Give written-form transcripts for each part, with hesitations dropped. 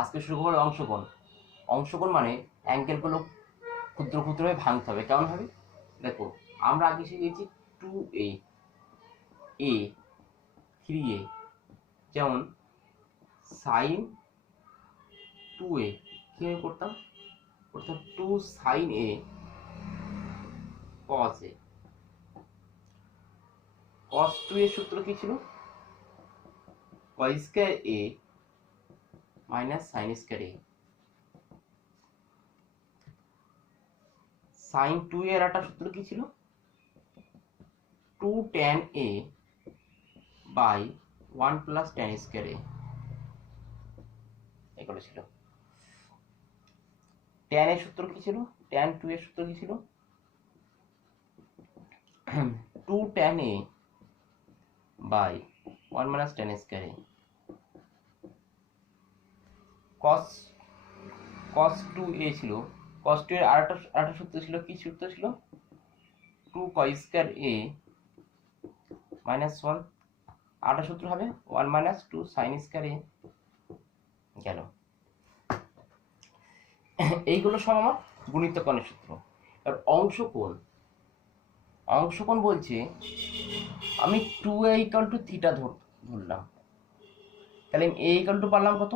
আজকে শুরু করবো অংশকোণ। অংশকোণ মানে অ্যাঙ্গেলগুলো ক্ষুদ্র ক্ষুদ্রভাবে ভাঙতে হবে। কেমন হবে দেখো, আমরা আগে শিখেছি 2a, a, 3a, যেমন সাইন 2a কীভাবে করতাম, 2 sine a cos a। cos 2a সূত্র কি ছিল? cos square a minus sine square a। সাইন 2a এর একটা সূত্র কি ছিল? 2 tan a by 1 plus tan square a, এগুলো ছিল। tan এর সূত্র কি ছিল? tan 2 এর সূত্র কি ছিল? 2 tan a by 1 minus tan square a। cos 2a ছিল, cos 2 এর আরেকটা সূত্র ছিল। কি সূত্র ছিল? 2 cos স্কয়ার a মাইনাস 1, আরেকটা সূত্র হবে 1 মাইনাস 2 sin স্কয়ার a। গেল। এইগুলো সব আমার গুণিতকরণের সূত্র। আর অংশকোণ বলছে আমি 2a ইকুয়াল টু থিটা ধরলাম, তাহলে আমি a ইকুয়াল টু পারলাম কত?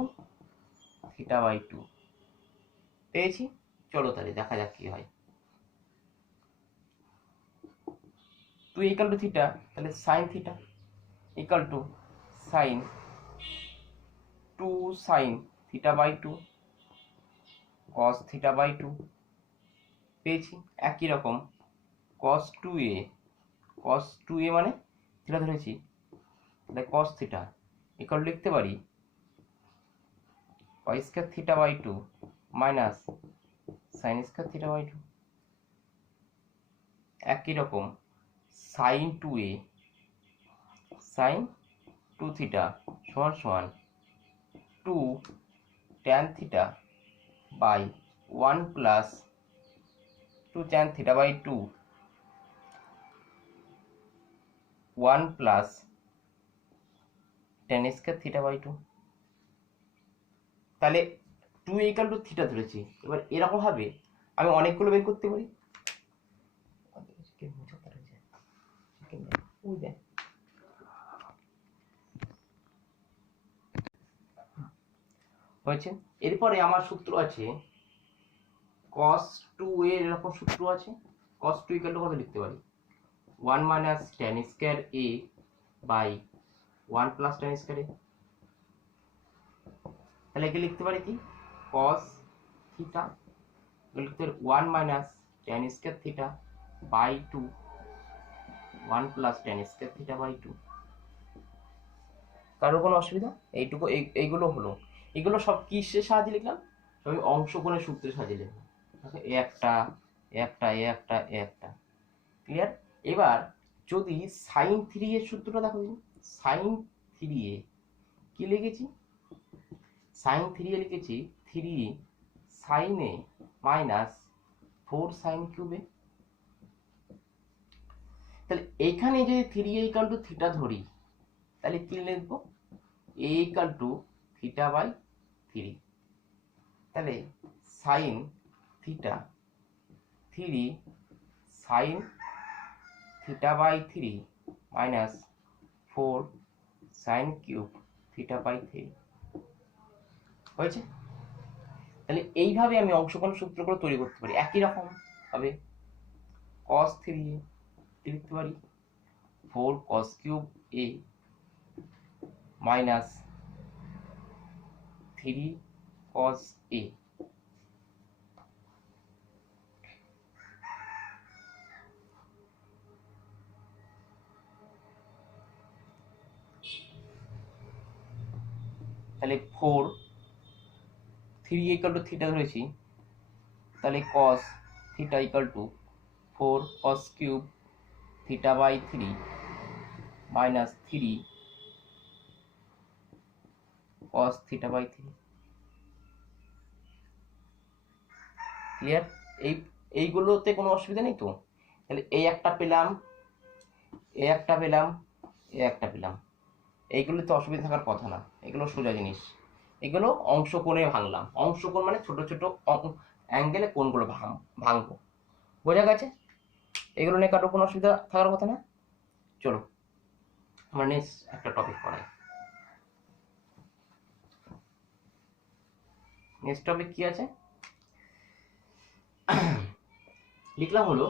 থিটা বাই 2 পেয়েছি। চলো তাহলে দেখা যাক কি হয়। 2 ইকুয়াল টু থিটা, তাহলে sine theta equal to sine 2 sine theta by 2 cos theta by 2 পেয়েছি। একই রকম cos 2a মানে থিটা ধরেছি, তাহলে cos থিটা ইকুয়াল লিখতে পারি cos square theta by 2 minus sine square theta by 2। একই রকম সাইন 2a সাইন 2 থিটা সমান সমান 2 tan theta by 1 plus 2 tan theta by 2 1 plus tan square theta by 2। তাহলে 2 ইকুয়াল টু থিটা ধরেছি। এবার এরকম ভাবে আমি অনেকগুলো বের করতে পারি। হয়েছে। এরপরে আমার সূত্র আছে cos 2a এর এরকম সূত্র আছে। cos 2 ইকুয়াল টু কত লিখতে পারি? 1 minus tan square a by 1 plus tan square a। তাহলে একে লিখতে পারি কি? cos থিটা লিখতে পারি 1 minus tan square theta by 2 1 plus tan square theta by 2। কারোর কোনো অসুবিধা? এইটুকু এইগুলো হলো। এগুলো সব কিসের সাহায্যে লিখলাম? সবই অংশকোণের সূত্রের সাহায্যে লিখলাম। একটা একটা একটা একটা ক্লিয়ার। এবার যদি সাইন 3 এর সূত্রটা দেখো, সাইন 3a কি লিখেছি? সাইন 3a লিখেছি 3 সাইন a মাইনাস 4 সাইন কিউবে। তাহলে এখানে যদি 3a ইকুয়াল টু থিটা ধরি, তাহলে কি লিখবো? a equal to theta by 3। তাহলে sine theta 3 sine theta by 3 minus 4 sine cube theta by 3 হয়েছে। তাহলে এইভাবে আমি অংশকোণ সূত্রগুলো তৈরি করতে পারি। একই রকম ভাবে cos 3a লিখতে পারি 4 cos cube a minus 3 cos a। তাহলে 4 3 ইকুয়াল টু থিটা ধরেছি, তাহলে cos theta equal to 4 cos cube theta by 3 minus 3 cos theta by 3। Clear? এইগুলোতে কোনো অসুবিধা নেই তো? তাহলে এই একটা পেলাম, এই একটা পেলাম, এই একটা পেলাম। এইগুলোতে অসুবিধা থাকার কথা না, এগুলো সোজা জিনিস। এগুলো অংশকোণে ভাঙলাম। অংশকোণ মানে ছোট ছোট অ্যাঙ্গেলে কোণগুলো ভাঙবো। বোঝা গেছে? এগুলো নিয়ে কারো কোনো অসুবিধা থাকার কথা না। চলো আমরা নেক্সট একটা টপিক পড়াই। নেক্সট টপিক কি আছে লিখলাম হলো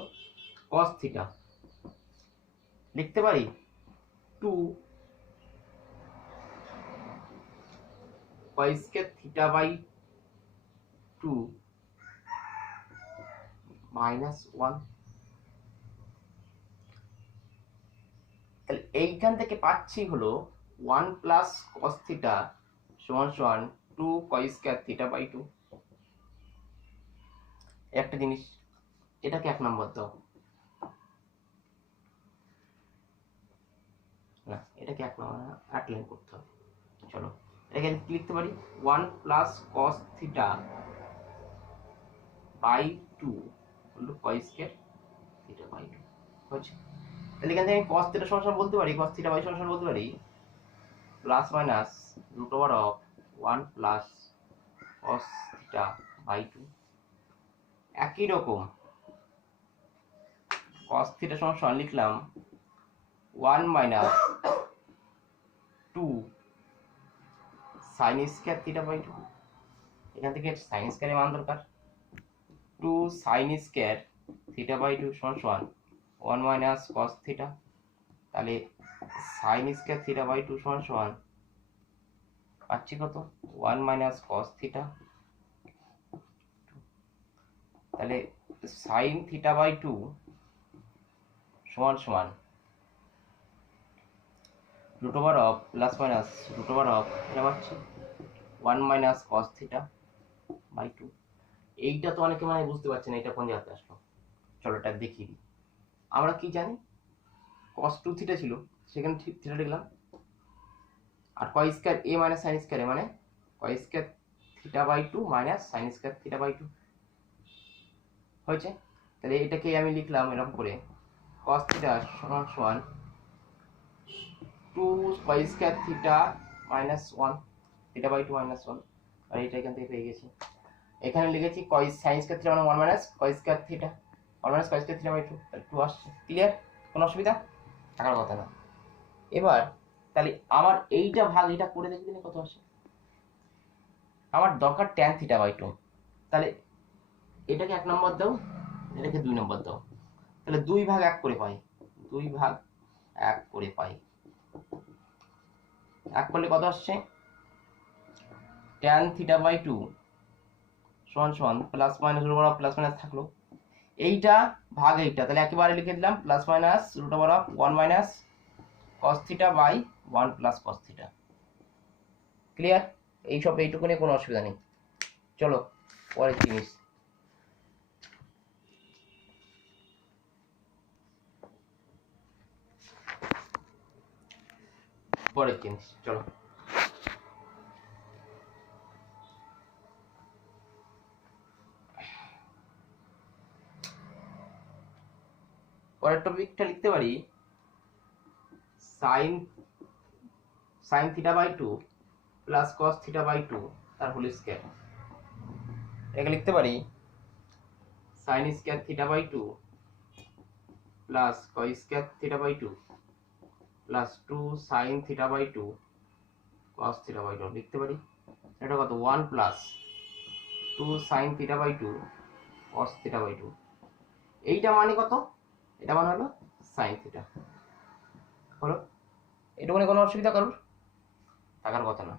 cos থিটা। লিখতে পারি 2 y square theta by 2 minus 1। তাহলে এইখান থেকে পাচ্ছি হলো 1 প্লাস cos থিটা সমান সমান 2 y স্কয়ার থিটা বাই 2। একটা জিনিস, এটাকে 1 নম্বর দাও না, এটাকে 1 নম্বর আটলাইন করতে হবে। চলো এটাকে লিখতে পারি 1 প্লাস cos থিটা বাই 2 হলো y স্কয়ার থিটা বাই 2 হচ্ছে। তাহলে এখান থেকে আমি cos থিটা সমান বলতে পারি, cos থিটা বাই সমান বলতে পারি plus minus root over of 1 plus cos theta by 2। একই রকম cos থিটা সমান লিখলাম 1 minus 2 sin square theta by 2। এখান থেকে sin স্কয়ারের মান দরকার। 2 sin স্কয়ার থিটা বাই 2 সমান 1 মাইনাস cos থিটা। তাহলে sin স্কয়ার থিটা বাই 2 সমান পাচ্ছি কত 1 মাইনাস cos থিটা। তাহলে sin থিটা বাই 2 সমান root over of plus minus root over of এটা পাচ্ছি 1 মাইনাস cos থিটা বাই 2। এইটা তো অনেকে মানে বুঝতে পারছে না এটা কোন জায়গাতে আসলো। চলো এটা দেখিয়ে দিই। আমরা কি জানি cos 2 থিটা ছিল, সেখানে থিটা লিখলাম। আর cos square a minus sin square a মানে cos square theta by 2 minus sin square theta by 2 হয়েছে। তাহলে এটাকে আমি লিখলাম এরকম করে cos থিটা সমান 2 cos square theta minus 1 theta by 2 minus 1। আর এটা এখান থেকে পেয়ে গেছি। এখানে লিখেছি cos sin স্কয়ার থিটা মানে 1 minus cos square theta 1 minus cos square theta by 2, তাহলে 2 আসছে। ক্লিয়ার? কোনো অসুবিধা থাকার কথা না। এবার তাহলে আমার এইটা ভাগ এটা করে দেখবি না কত আসে। আমার দরকার tan থিটা বাই 2। তাহলে এটাকে 1 নম্বর দাও, এটাকে 2 নম্বর দাও। তাহলে 2 ভাগ 1 করে পাই, 2 ভাগ 1 করে পাই। 1 করলে কত আসছে tan থিটা বাই 2 সমান plus minus root over of plus minus থাকলো। এইটা ভাগ এইটা, তাহলে একেবারে লিখে দিলাম plus minus root over of 1 minus cos theta by 1 plus cos theta. Clear? এইসব এইটুকু নিয়ে কোনো অসুবিধা নেই। চলো পরের জিনিস। পরের জিনিস চলো। পরের টপিকটা লিখতে পারি sin theta by 2 plus cos theta by 2 তার হোল স্কয়ার। এটাকে লিখতে পারি sin square theta by 2 plus cos square theta by 2 plus 2 sin theta by 2 cos theta by 2 লিখতে পারি। এটা কত 1 plus 2 sin theta by 2 cos theta by 2। এইটা মানে কত? এটা মানে হলো sin থিটা। হলো? এটুকু কোনো অসুবিধা কারোর থাকার কথা না।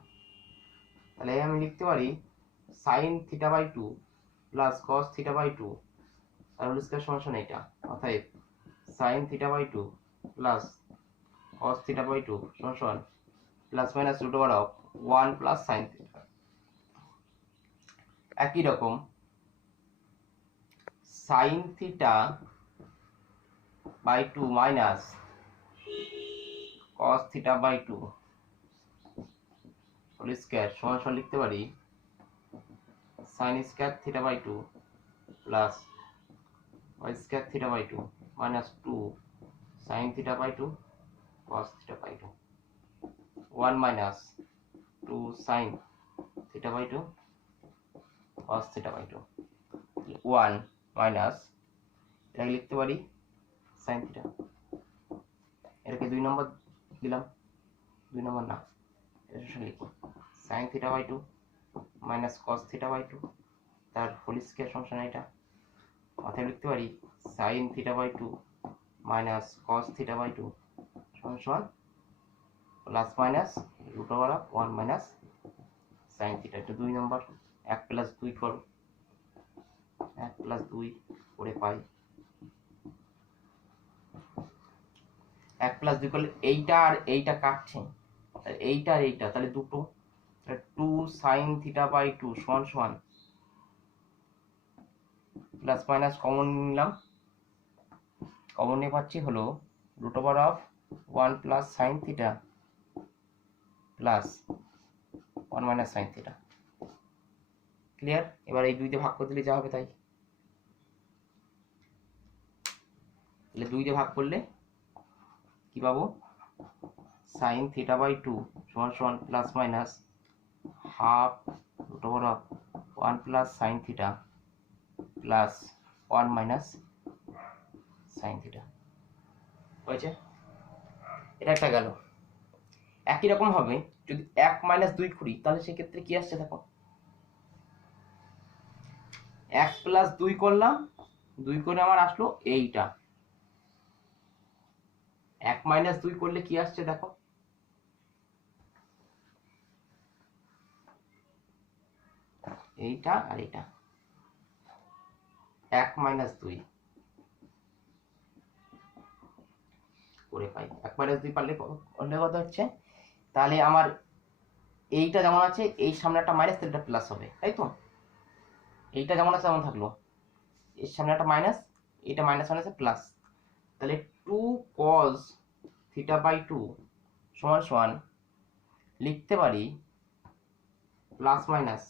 তাহলে আমি লিখতে পারি sin theta by 2 plus cos theta by 2 তার হোল স্কয়ার সমান এটা। অতএব sin theta by 2 plus cos theta by 2 সমান plus minus root over of 1 plus sin theta. একই রকম sin theta by 2 minus cos theta by 2 whole square সমান লিখতে পারি sin square theta by 2 plus y square theta by 2 minus 2 sin theta by 2 cos theta by 2 1 minus 2 sin theta by two cos theta by two, 1 minus এটাকে লিখতে পারি sine theta, এটাকে 2 নম্বর দিলাম, 2 নম্বর না, এটা লিখবো sine theta by two minus cos theta by two তার whole square function এটা, অতএব লিখতে পারি sine theta by two minus cos theta by two সমান সমান plus minus root over of 1 minus sine theta. এটা 2 নম্বর, 1 প্লাস 2 করো, 1 প্লাস 2 করে পাই, 1 প্লাস 2 করলে এইটা আর এইটা কাটছে, এইটা আর এইটা তাহলে দুটো, 2 সাইন থিটা বাই টু সমান সমান প্লাস মাইনাস কমন নিলাম, কমন নিয়ে পাচ্ছি হলো root over of 1 plus sine theta plus 1 minus sine theta. Clear? এবার এই 2 দিয়ে ভাগ করে দিলে যা হবে তাই, তাহলে 2 দিয়ে ভাগ করলে কি পাবো, সাইন থিটা বাই টু সমান সমান plus minus half root over of 1 plus sine theta plus 1 minus sine theta হয়েছে। এটা একটা গেল। একই রকম ভাবে যদি 1 মাইনাস 2 করি তাহলে সেক্ষেত্রে কি আসছে দেখো, 1 প্লাস 2 করলাম, 2 করে আমার আসলো এইটা, 1 মাইনাস 2 করলে কি আসছে দেখো, এইটা আর এইটা, 1 মাইনাস 2 করে পাই, 1 মাইনাস 2 পারলে অন্য কথা হচ্ছে, তাহলে আমার এইটা যেমন আছে এই সামনে একটা মাইনাস, তাহলে এটা প্লাস হবে, তাই তো? এইটা যেমন আছে তেমন থাকলো, এর সামনে একটা মাইনাস, এটা মাইনাস মাইনাসে প্লাস, তাহলে 2 cos থিটা বাই 2 সমান সমান লিখতে পারি plus minus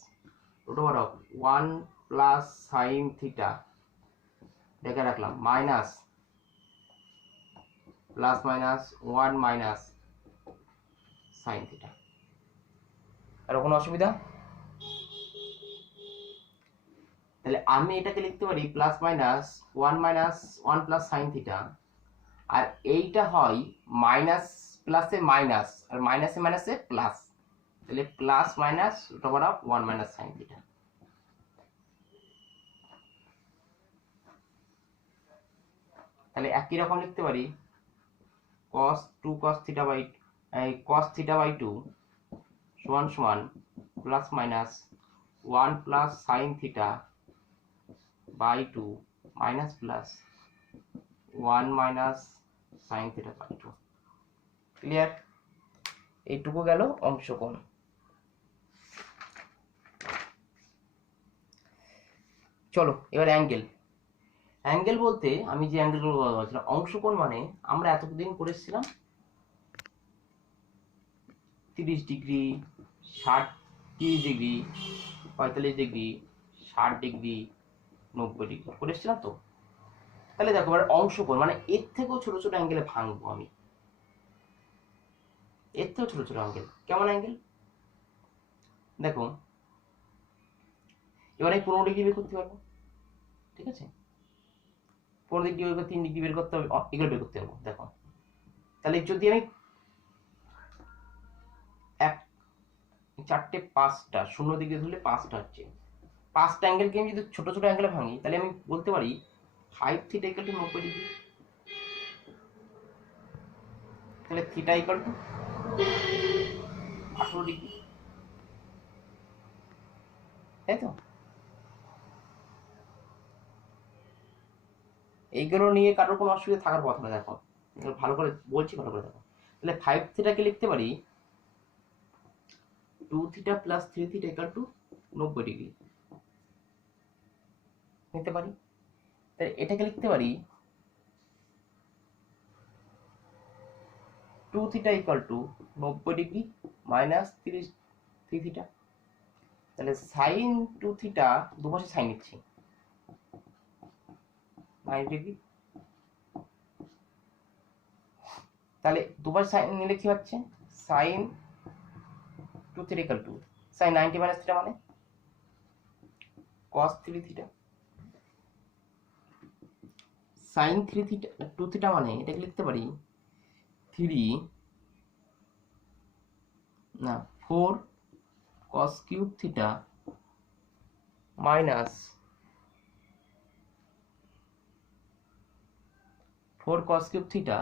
root over of 1 plus sine theta, দেখে রাখলাম minus plus minus 1 minus sine theta. আর কোনো অসুবিধা? তাহলে আমি এটাকে লিখতে পারি plus minus 1 minus 1 plus sine theta, আর এইটা হয় মাইনাস প্লাসে মাইনাস আর মাইনাসে মাইনাসে প্লাস, তাহলে plus minus root over of 1 minus sine theta. তাহলে একই রকম লিখতে পারি cos 2 cos theta by cos theta by 2 সমান সমান plus minus 1 plus sine theta by 2 minus plus 1 minus sine theta by 2। Clear? এইটুকু গেল অংশকোণ। চলো এবার অ্যাঙ্গেল। অ্যাঙ্গেল বলতে আমি যে অ্যাঙ্গেলগুলো কথা বলছিলাম, অংশকোণ মানে আমরা এতদিন করেছিলাম 30 degree, 30 degree, 45 degree, 60 degree, 90 degree করেছিলাম তো। তাহলে দেখো এবার অংশকোণ মানে এর থেকেও ছোট ছোট অ্যাঙ্গেলে ভাঙবো আমি, এর থেকেও ছোট ছোট অ্যাঙ্গেল। কেমন অ্যাঙ্গেল দেখো, এবার আমি 15 ডিগ্রি বের করতে পারবো, ঠিক আছে? 15 ডিগ্রি বের করে 3 ডিগ্রি বের করতে হবে, এগুলো বের করতে পারবো। দেখো তাহলে যদি আমি 1 4টে 5টা 0 ডিগ্রি ধরলে 5টা হচ্ছে, 5টা অ্যাঙ্গেলকে আমি যদি ছোট ছোট অ্যাঙ্গেলে ভাঙি তাহলে আমি বলতে পারি 5 থিটা ইকুয়াল টু 90 ডিগ্রি, তাহলে থিটা ইকুয়াল টু 18 ডিগ্রি, তাই তো? এইগুলো নিয়ে কারোর কোনো অসুবিধা থাকার কথা না। দেখো ভালো করে বলছি, ভালো করে দেখো। তাহলে 5 থিটাকে লিখতে পারি 2 theta plus 3 theta equal to 90 degree নিতে পারি। তাহলে এটাকে লিখতে পারি 2 theta equal to 90 degree minus 3 theta. তাহলে সাইন 2 থিটা, দুপাশে সাইন নিচ্ছি, 90 ডিগ্রি। তাহলে দুপাশে সাইন নিলে কি হচ্ছে, sine 2 theta equal to sine 90 minus theta মানে cos 3 theta, sine 3 theta 2 theta মানে এটাকে লিখতে পারি 3 না 4 cos cube theta minus 4 cos cube theta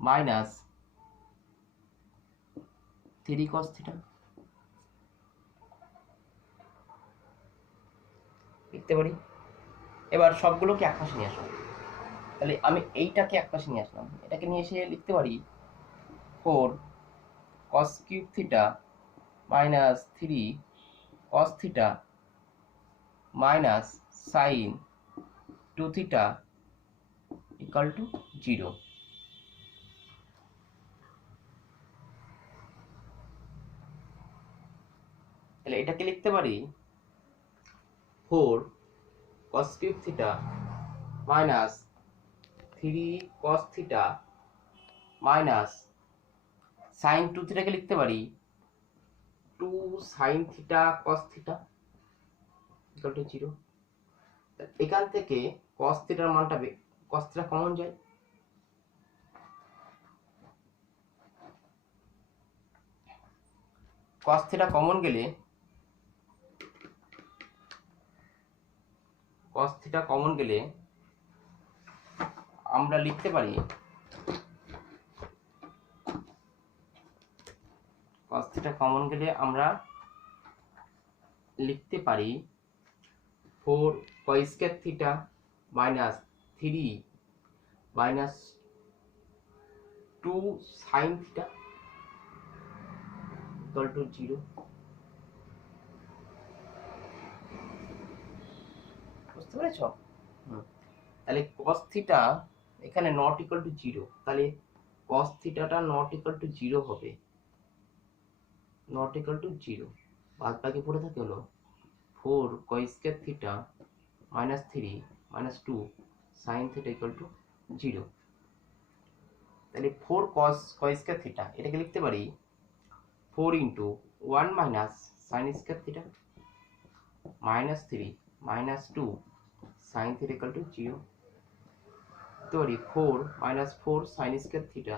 minus 3 cos theta লিখতে পারি। এবার সবগুলোকে একপাশে নিয়ে আসলাম, তাহলে আমি এইটাকে একপাশে নিয়ে আসলাম, এটাকে নিয়ে এসে লিখতে পারি 4 cos cube theta minus 3 cos theta minus sine 2 theta equal two 0। তাহলে এটাকে লিখতে পারি 4 cos cube theta minus 3 cos theta minus sine 2 থিটাকে লিখতে পারি 2 sine theta cos theta equal two 0। এখান থেকে cos থিটার মানটা cos থিটা কমন যায়, cos থিটা কমন গেলে আমরা লিখতে পারি cos থিটা কমন গেলে আমরা লিখতে পারি 4 cos square theta minus 3 minus 2 sine theta equal two 0। বুঝতে পেরেছ? তাহলে cos থিটা এখানে নট ইকুয়াল টু 0, তাহলে cos থিটাটা নট ইকুয়াল টু 0 হবে, নট ইকুয়াল টু 0। বাদ বাকি পড়ে থাকে হলো 4 cos square theta minus 3 minus 2 sine theta equal two 0। তাহলে 4 cos স্কয়ার থিটা এটাকে লিখতে পারি 4 into 1 minus sine square theta minus 3 minus 2 sine theta equal two 0। তো 4 minus 4 sign square theta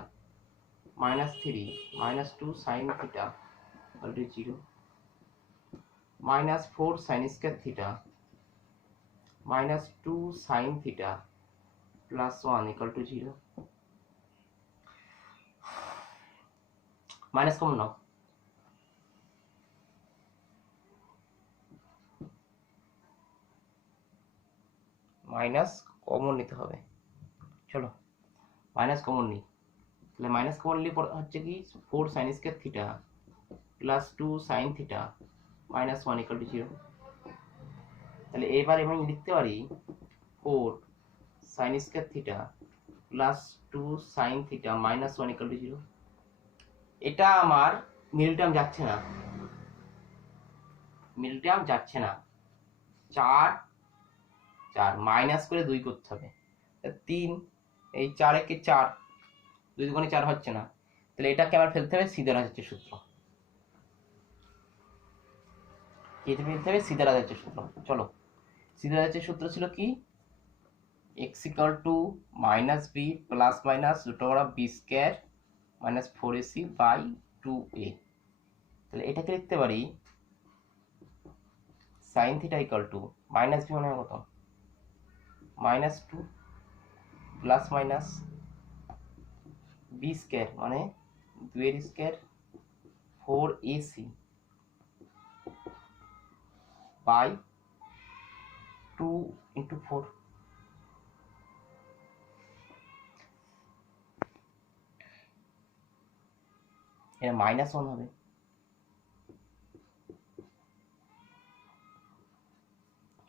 minus 3 minus 2 sine theta equal two 0, minus 4 sign square theta minus 2 sine theta plus 1 equal to 0। Minus common now, minus common নিতে হবে। চলো minus common নিই, তাহলে minus common নিলে হচ্ছে কি 4 sign square theta plus 2 sine theta minus 1 equal to 0। তাহলে এবার আমি লিখতে পারি 4 sign square theta plus 2 sine theta minus 1 equal to 0। এটা আমার মিডল টার্ম যাচ্ছে না, মিডল টার্ম যাচ্ছে না, 4 4 মাইনাস করে 2 করতে হবে, 3 এই 4 একে 4 2 দুগুণে 4 হচ্ছে না, তাহলে এটাকে আমার ফেলতে হবে সিধা রাজের সূত্র, এতে ফেলতে হবে সিধা রাজের সূত্র। চলো সিধা রাজের সূত্র ছিল কি x equal to minus B plus minus root over of B square minus 4ac by 2a। তাহলে এটাকে লিখতে পারি sine theta equal to minus B মানে কত minus 2 plus minus B square মানে 2 এর স্কয়ার 4ac বাই 2 ইন্টু 4। এটা minus 1 হবে,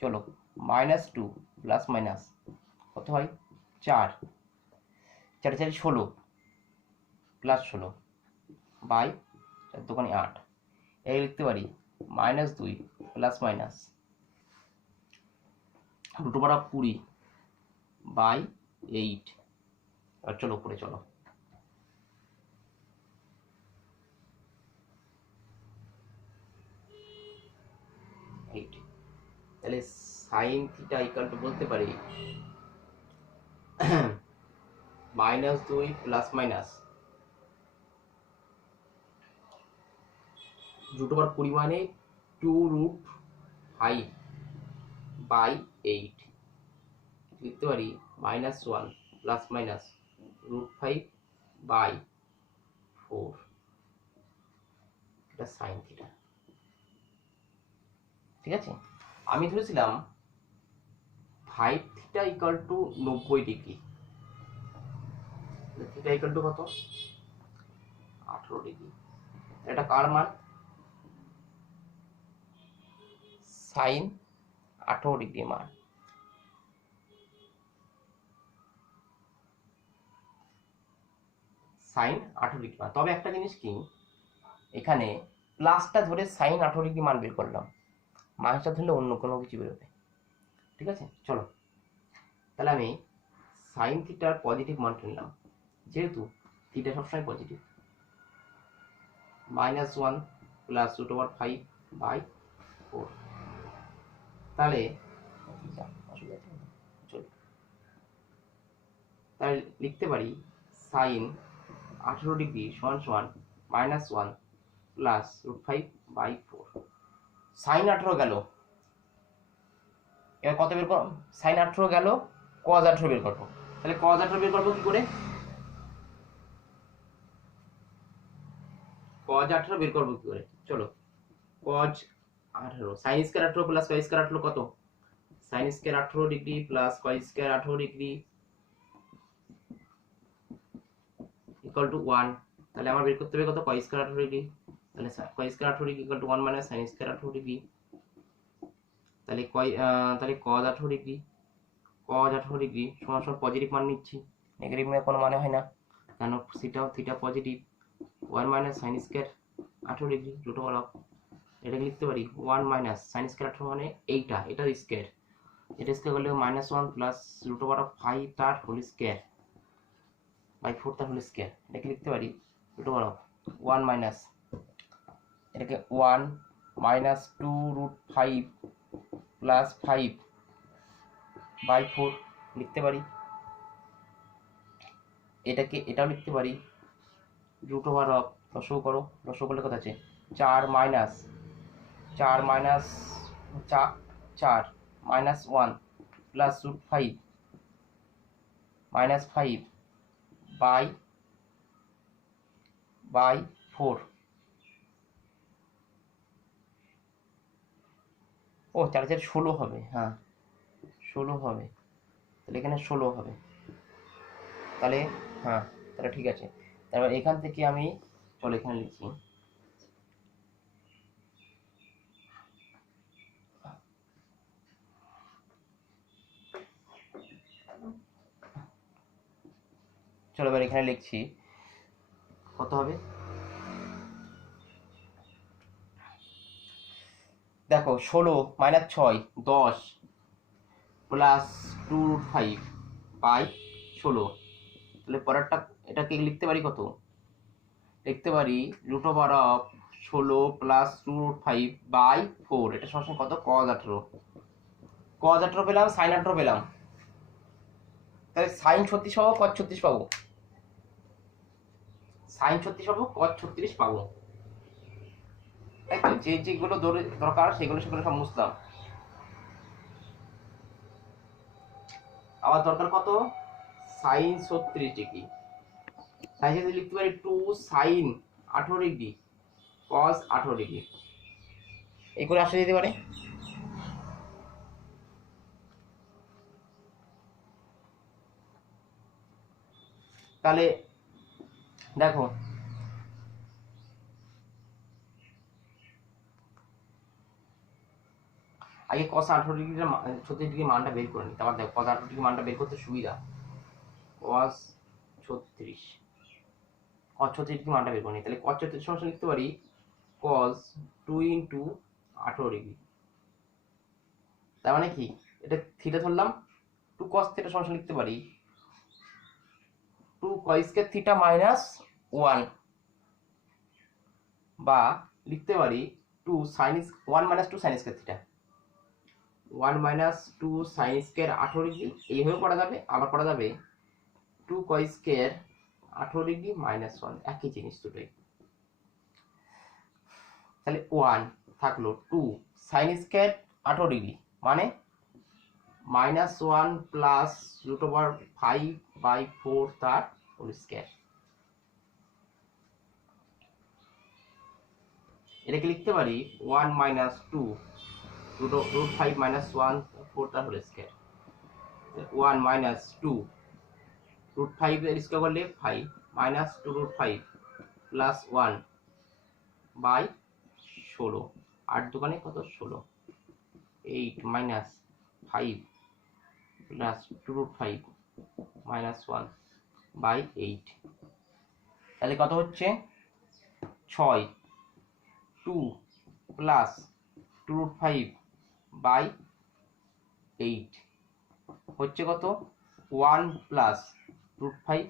চলো মাইনাস 2 প্লাস মাইনাস কত হয় 4 4 4 16 প্লাস 16 বাই 4 দুগুণে 8। এই লিখতে পারি minus 2 plus minus root over of 20 by 8। আর চলো উপরে চলো, তাহলে সাইন থিটা ইকুয়াল টু বলতে পারি -2 প্লাস মাইনাস √20 মানে 2√5/8 লিখতে পারি -1 প্লাস মাইনাস √5/4 এটা সাইন থিটা। ঠিক আছে, আমি ধরেছিলাম 5 theta equal to 90 degree. Theta equal two কত? 18 ডিগ্রি। এটা কার মান? সাইন 18 ডিগ্রি মান। সাইন 18 ডিগ্রি মান। তবে একটা জিনিস কি, এখানে প্লাসটা ধরে সাইন 18 ডিগ্রি মান বের করলাম, মাইনাসটা ধরলে অন্য কোনো কিছু বেরোবে। ঠিক আছে, চলো তাহলে আমি সাইন থিটার পজিটিভ মানটা নিলাম, যেহেতু থিটা সবসময় পজিটিভ। -1 প্লাস √5/4 তাহলে লিখতে পারি সাইন 18 ডিগ্রি সমান সমান -1 প্লাস √5/4। সাইন 18 গেল, এবার কত বের করব? সাইন 18 গেল, cos 18 বের করবো। তাহলে cos 18 বের করবো কি করে? cos 18 বের করবো কি করে? চলো, cos 18 sin square 18 plus cos square 18 কত? sin square 18 degree plus cos square 18 degree equal to 1। তাহলে আমার বের করতে হবে কত? cos square 18 degree. তাহলে cos square 18 degree equal to 1 minus sin square 18 degree. তাহলে cos 18 ডিগ্রি সমান সমান পজিটিভ মান নিচ্ছি, নেগেটিভ মানে কোনো মানে হয় না, কেন theta positive. 1 minus sin square 18 degree √, এটাকে লিখতে পারি 1 মাইনাস sin স্কয়ার 18 মানে এটার স্কয়ার, এটা স্কয়ার করলে -1 প্লাস √5 তার হোল স্কয়ার বাই 4 তার হোল স্কয়ার। এটাকে লিখতে পারি √1 মাইনাস, এটাকে 1 মাইনাস 2√5 প্লাস 5/4 লিখতে পারি। এটাও লিখতে পারি √, লসগু করো, লসগু করলে কত আছে? 4 মাইনাস 4 মাইনাস 1 প্লাস √5 মাইনাস 5/4। ও 4 4 16 হবে, হ্যাঁ 16 হবে, তাহলে এখানে 16 হবে। তাহলে হ্যাঁ, তাহলে ঠিক আছে। তারপর এখান থেকে আমি, চলো এখানে লিখি, চলো এবার এখানে লিখছি কত হবে। দেখো 16 মাইনাস 6 10 প্লাস 2√5/16। তাহলে পরেরটা এটাকে লিখতে পারি কত? লিখতে পারি √16 প্লাস 2√5/4, এটা সমান কত? cos 18। cos 18 পেলাম, sin 18 পেলাম, তাহলে sin 36 পাবো, cos 36 পাবো, sin 36 পাবো, cos 36 পাবো। তাই তো, যেগুলো দরকার সেগুলো সব মুছলাম। আবার দরকার কত? sin 36 degree. তাই যদি লিখতে পারি 2 sin 18 ডিগ্রি cos 18 ডিগ্রি, এই করে আসা যেতে পারে। তাহলে দেখো আগে cos 18 ডিগ্রি 36 ডিগ্রি মানটা বের করে নি, তারপর দেখো cos 18 ডিগ্রি মানটা বের করতে সুবিধা। cos 36 ডিগ্রি মানটা বের করে নি, তাহলে cos 36 সমান লিখতে পারি cos 2 × 18 ডিগ্রি। তার মানে কি, এটা থিটা ধরলাম, 2 cos থিটা সমান লিখতে পারি 2 cos স্কয়ার থিটা মাইনাস 1, বা লিখতে পারি 1 minus 2 sin square theta. 1 minus 2 sine square 18 degree, এইভাবে করা যাবে। আবার করা যাবে 2 কস স্কোয়ার 18 ডিগ্রি মাইনাস 1, একই জিনিস দুটোই। তাহলে 1 থাকলো, 2 সাইন স্কোয়ার 18 ডিগ্রি মানে -1 প্লাস √5/4 তার হোল স্কোয়ার। এটাকে লিখতে পারি 1 মাইনাস 2 √5 মাইনাস 1 4 তার হোল স্কোয়ার। 1 মাইনাস 2 √5 এর স্কোয়ার করলে 5 মাইনাস 2 √5 প্লাস 1 বাই 16, 8 দোকানে কত 16, 8 মাইনাস 5 প্লাস 2 √5 মাইনাস 1 বাই 8, তাহলে কত হচ্ছে 6, 2 প্লাস 2 √5 বাই 8 হচ্ছে কত 1 প্লাস √5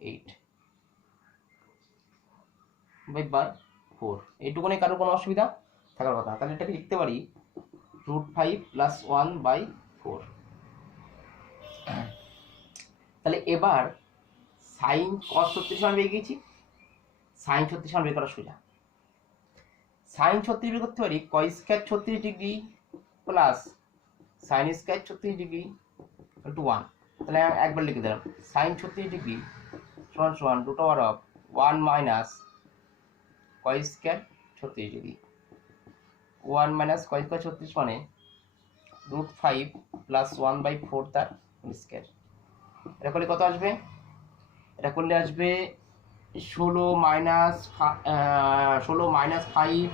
8 বাই 4। এইটুকুনে কারোর কোনো অসুবিধা থাকার কথা। তাহলে এটাকে লিখতে পারি √5 প্লাস 1 বাই 4। তাহলে এবার সাইন কস 36 মান পেয়ে গেছি, সাইন 36 মান বের করা সোজা। সাইন 36 বের করতে পারি কস square 36 degree plus sine square 36 degree into 1। তাহলে একবার লিখে দিলাম সাইন 36 ডিগ্রি সমান সমান √1 minus cos square 36 degree. 1 minus cos square 36 মানে √5 প্লাস 1/4 তার হোল স্কয়ার। এটা করলে কত আসবে? এটা করলে আসবে 16 মাইনাস 5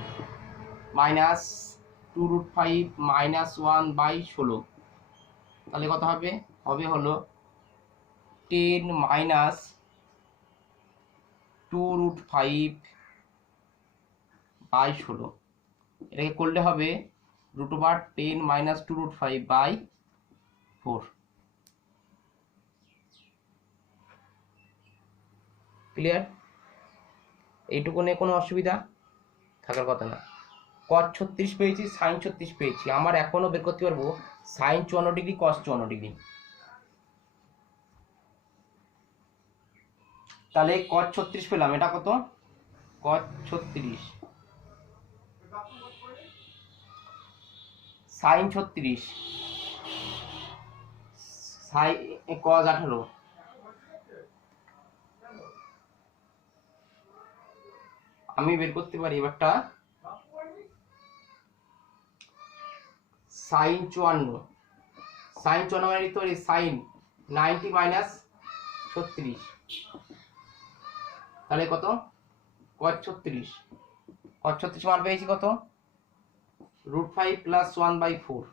মাইনাস 2 √5 মাইনাস 1/16। তাহলে কত হবে? হবে হলো 10 মাইনাস 2 √5/16। এটাকে করলে হবে √10 মাইনাস 2 √5/4। ক্লিয়ার? এইটুকু নিয়ে কোনো অসুবিধা থাকার কথা না। cos 36 পেয়েছি, সাইন 36 পেয়েছি, আমার এখনো বের করতে পারবো সাইন 54 ডিগ্রি cos 54 ডিগ্রি। তাহলে cos 36 পেলাম, এটা কত? cos 36 সাইন 36 সাইন cos 18, আমি বের করতে পারি এবারটা সাইন 54। সাইন 54 মানে লিখতে পারি সাইন 90 মাইনাস 36। তাহলে কত? cos 36, cos 36 মান পেয়েছি কত? √5 প্লাস 1/4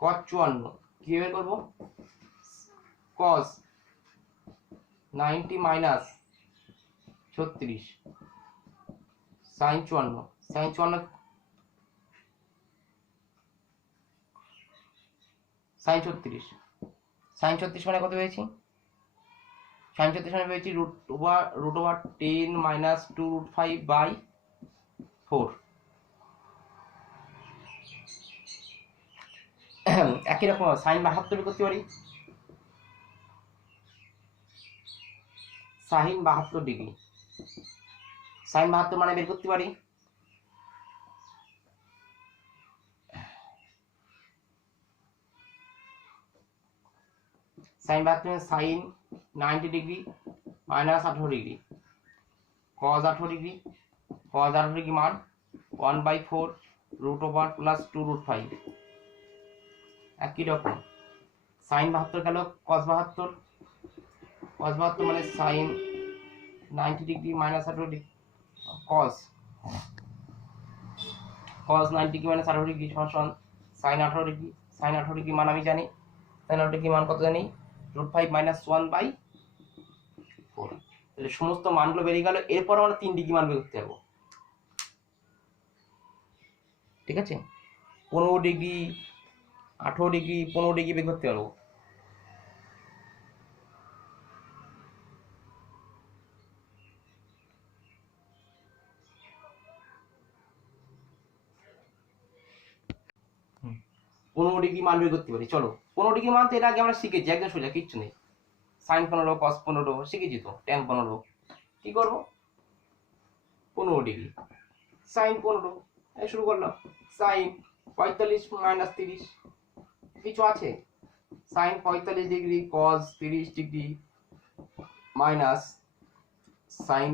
cos 54। কি বের করবো? cos 90 minus 36 sine 54, sine 54 sine 36, sine 36 মানে কত পেয়েছি? সাইন 36 মানে পেয়েছি √10 মাইনাস 2 √5/4। একই রকম সাইন 72 বের করতে পারি, সাইন 72 ডিগ্রি, সাইন 72 মানে বের করতে পারি sine 72 sine 90 degree minus 18 degree cos 18 degree, cos 18 degree মান 1/4 √ওভার প্লাস 2 √5। একই রকম সাইন 72 গেল cos 72, cos 72 মানে sine 90 degree minus 18 degree cos 90 degree minus 18 degree সমান সাইন 18 ডিগ্রি। সাইন 18 ডিগ্রি মান আমি জানি, সাইন 18 ডিগ্রি মান কত জানি? √5 মাইনাস 1/4। তাহলে সমস্ত মানগুলো বেরিয়ে গেল। এরপর আমরা 3 ডিগ্রি মান বের করতে যাবো, ঠিক আছে? 15 ডিগ্রি, 18 ডিগ্রি, 15 ডিগ্রি বের করতে পারবো। 15 ডিগ্রি মান বের করতে পারি। চলো 15 ডিগ্রি মান তো এর আগে আমরা শিখেছি, একদম সোজা, কিচ্ছু নেই। সাইন 15 কস 15 শিখেছি তো, ট্যান 15। কি করবো, 15 ডিগ্রি সাইন 15, এই শুরু করলাম। সাইন 45 মাইনাস 30, কিছু আছে? Sine 45 degree cos 30 degree minus sine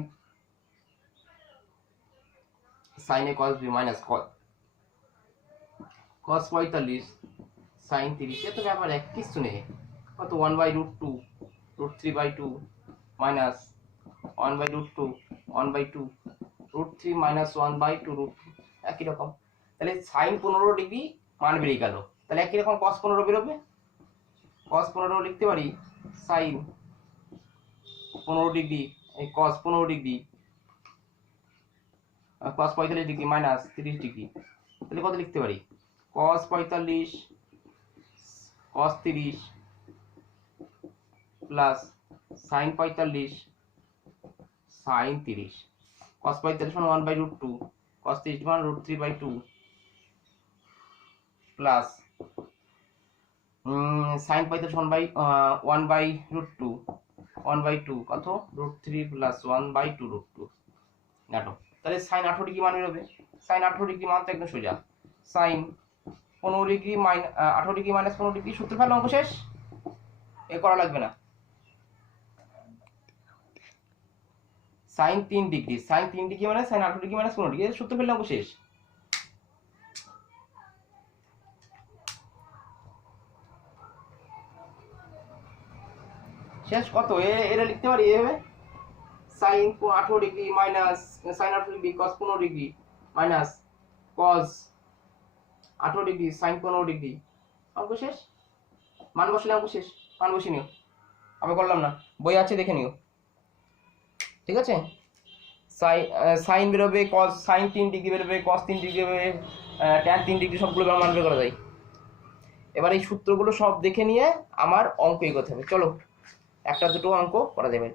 সাইনে cos B minus cos 45 sine 30, এত ব্যাপার এক কিছু নেই। কত 1/√2 √3/2 মাইনাস 1/√2 1/2 √3 মাইনাস 1/2 √2, একই রকম। তাহলে সাইন 15 ডিগ্রি মান বেরিয়ে গেল, তাহলে একই রকম কস 15 বেরোবে। কস 15 লিখতে পারি sine 15 degree cos 15 degree cos 45 degree minus 30 degree, তাহলে কত লিখতে পারি, cos 45 cos 30 plus sine 45 sine 30, cos 45 মানে 1/√2 কস 30 মানে √3/2 প্লাস সাইন 45 1/√2 1/2 কত √3 প্লাস 1/2 নাটক। তাহলে সাইন 18 ডিগ্রি মান বেরোবে। সাইন 18 ডিগ্রি মান তো একদম সোজা, sine 15 degree 18 degree minus 15 degree, সূত্র ফেলে অঙ্ক শেষ, এ করা লাগবে না। সাইন 3 ডিগ্রি মানে সাইন 18 ডিগ্রি মাইনাস 15 ডিগ্রি, সূত্র ফেলে অঙ্ক শেষ। শেষ কত, এটা লিখতে পারি এভাবে, sine 18 degree minus sine 18 degree cos 15 degree minus cos 18 degree sine 15 degree, অঙ্ক শেষ। মান বসলে অঙ্ক শেষ, মান বসে নিও, আমি করলাম না, বই আছে দেখে নিও, ঠিক আছে। সাইন বেরোবে কস সাইন 3 ডিগ্রি বেরোবে, কস 3 ডিগ্রি বেরোবে, ট্যান 3 ডিগ্রি, সবগুলো মান বের করা যায়। এবার এই সূত্রগুলো সব দেখে নিয়ে আমার অঙ্ক এগোতে হবে। চলো একটা দুটো অঙ্ক করা যাবে।